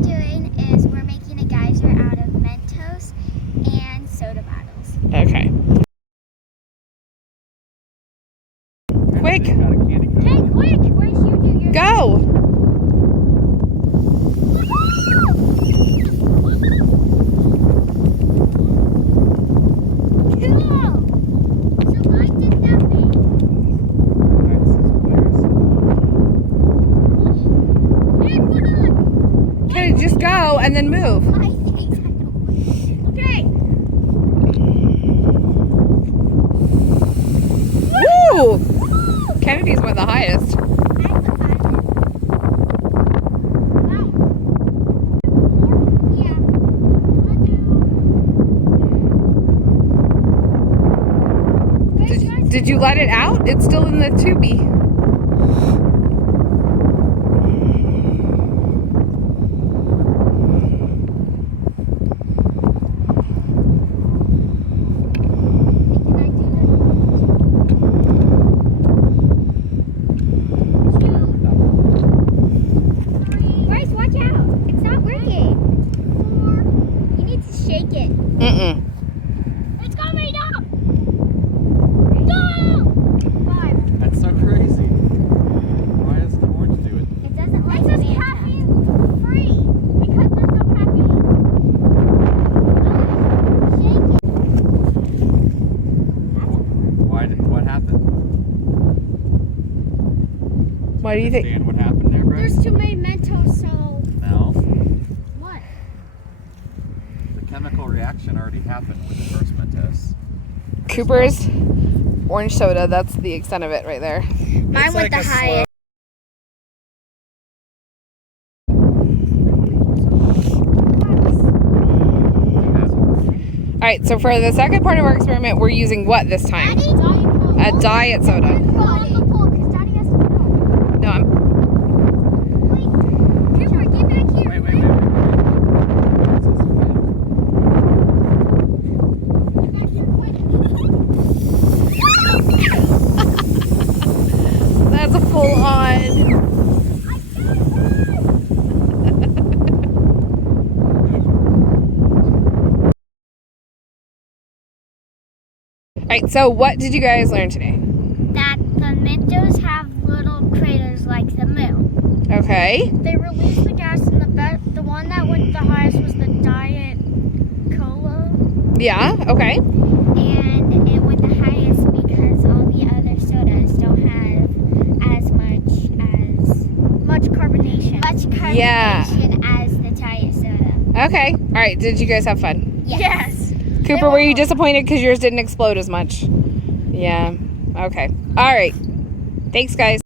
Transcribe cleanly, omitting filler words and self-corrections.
we're doing is we're making a geyser out of Mentos and soda bottles. Okay. Quick. Okay, quick! Where's you do your... Go. Just go and then move. Okay. Woo! Kennedy's went the highest. Did you let it out? It's still in the tubey. Mm-mm. It's coming up! Go! 5. That's so crazy. Why doesn't the orange do it? It doesn't like it. It's just caffeine free because there's no caffeine. Shake it. What happened? What do you think? Dan, what happened there, Bryce? There's too many Mentos, so... No. What? The chemical reaction already happened with the first Mentos. Cooper's orange soda, that's the extent of it right there. Mine went the highest. Alright, so for the second part of our experiment, we're using what this time? A diet soda. No, I'm... Get back here. Wait. That's a full on. Alright, so what did you guys learn today? That the Mentos have little craters like the moon. Okay. They released the gas, and the one that went the highest was the Diet Cola. Yeah, okay. And it went the highest because all the other sodas don't have as much carbonation. Yeah. As the Diet soda. Okay. Alright, did you guys have fun? Yes. Cooper, were you disappointed because yours didn't explode as much? Yeah. Okay. Alright. Thanks, guys.